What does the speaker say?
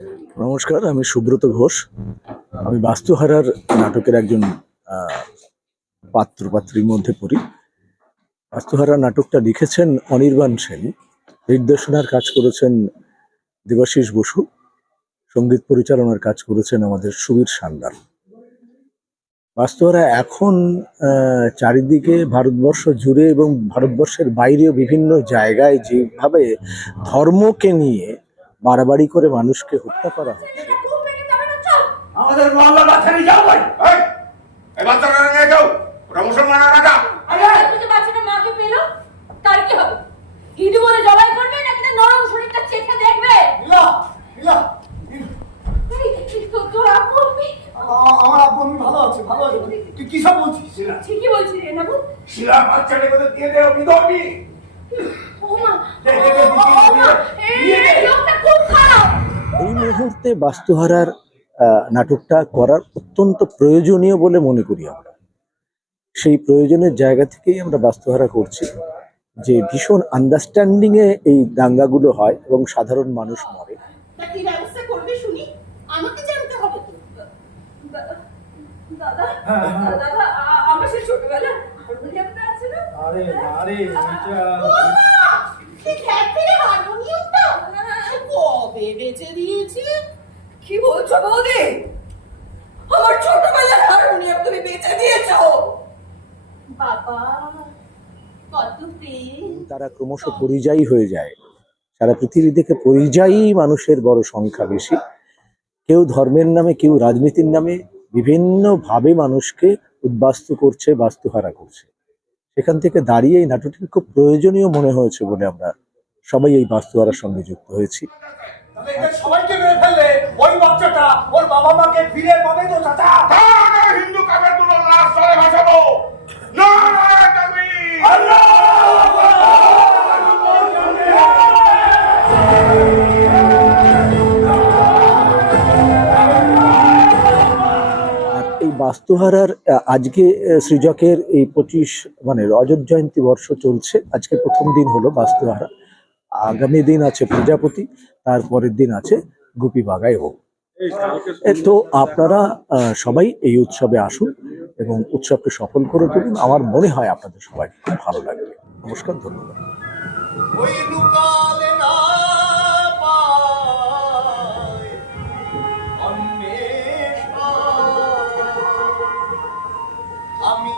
নমস্কার আমি সুব্রত ঘোষ। আমি বাস্তুহারার নাটকের একজন আহ, পাত্র পাত্রীর মধ্যে পড়ি। বাস্তুহারা নাটকটা লিখেছেন অনির্বাণ সেন। নির্দেশনার কাজ করেছেন দেবাশিস বসু। সংগীত পরিচালনার কাজ করেছেন আমাদের সুবীর সান্দাল। বাস্তুহারা এখন চারিদিকে ভারতবর্ষ জুড়ে এবং ভারতবর্ষের বাইরেও বিভিন্ন জায়গায় যেভাবে ধর্মকে নিয়ে বাড়াবাড়ি করে মানুষকে হত্যা করা হচ্ছে আমাদের মহল্লা বাচ্চা নিয়ে যাও ভাই। এই, এই বাচ্চাটা নিয়ে যাও। ওটা মুসলমানের টাকা আরে! যদি বাচ্চাটা মাকে পেল তার কি হবে? হিন্দু বলে জবাই করবে নাকি তার নরম শরীরটা চেখে দেখবে? ইলা ইলা এই দেখিস তো তোর আপু আ- আমার আব্বু আমি ভালো আছে ভালো আছে। তুই কি সব বলছিস? শিলা। ঠিকই বলছি রে নাবু শিলা বাচ্চাটা কোথায় দিয়ে ও মা ও মা মুহূর্তে বাস্তুহারার আহ, নাটকটা করার অত্যন্ত প্রয়োজনীয় বলে মনে করি আমরা। সেই প্রয়োজনের জায়গা থেকেই আমরা বাস্তুহারা করছি যে ভীষণ আন্ডারস্ট্যান্ডিং এ এই দাঙ্গাগুলো হয় এবং সাধারণ মানুষ মরে। তা কি ব্যবস্থা করবে শুনি? আমাকে জানতে হবে তো। দাদা দাদা আ- আমার সেই ছোটবেলা হারমোনিয়ামটা আছে না? আরে আরে তারা ক্রমশ পরিযায়ী হয়ে যায়। সারা পৃথিবী থেকে পরিযায়ী মানুষের বড় সংখ্যা বেশি। কেউ ধর্মের নামে, কেউ রাজনীতির নামে বিভিন্নভাবে মানুষকে উদ্বাস্তু করছে, বাস্তুহারা করছে। সেখান থেকে দাঁড়িয়ে এই নাটকটি খুব প্রয়োজনীয় মনে হয়েছে বলে আমরা সবাই এই বাস্তুহারার সঙ্গে যুক্ত হয়েছি। সবাইকে মেরে ফেললে ওই বাচ্চাটা ওর বাবা মাকে ফিরে পাবে তো চাচা? হিন্দু কাবেরগুলো লাশ জলে ভাসাবো। নারায়ণ এই বাস্তুহারার আহ, আজকে আহ, সৃজকের এই পঁচিশ মানে রজত জয়ন্তী বর্ষ চলছে। আজকে প্রথম দিন হলো বাস্তুহারা। আগামী দিন আছে প্রজাপতি, তারপরের দিন আছে গুপিবাগায় হোক। তো আপনারা সবাই এই উৎসবে আসুন এবং উৎসবকে সফল করে তুলুন। আমার মনে হয় আপনাদের সবাই খুব ভালো লাগবে। নমস্কার, ধন্যবাদ। আমি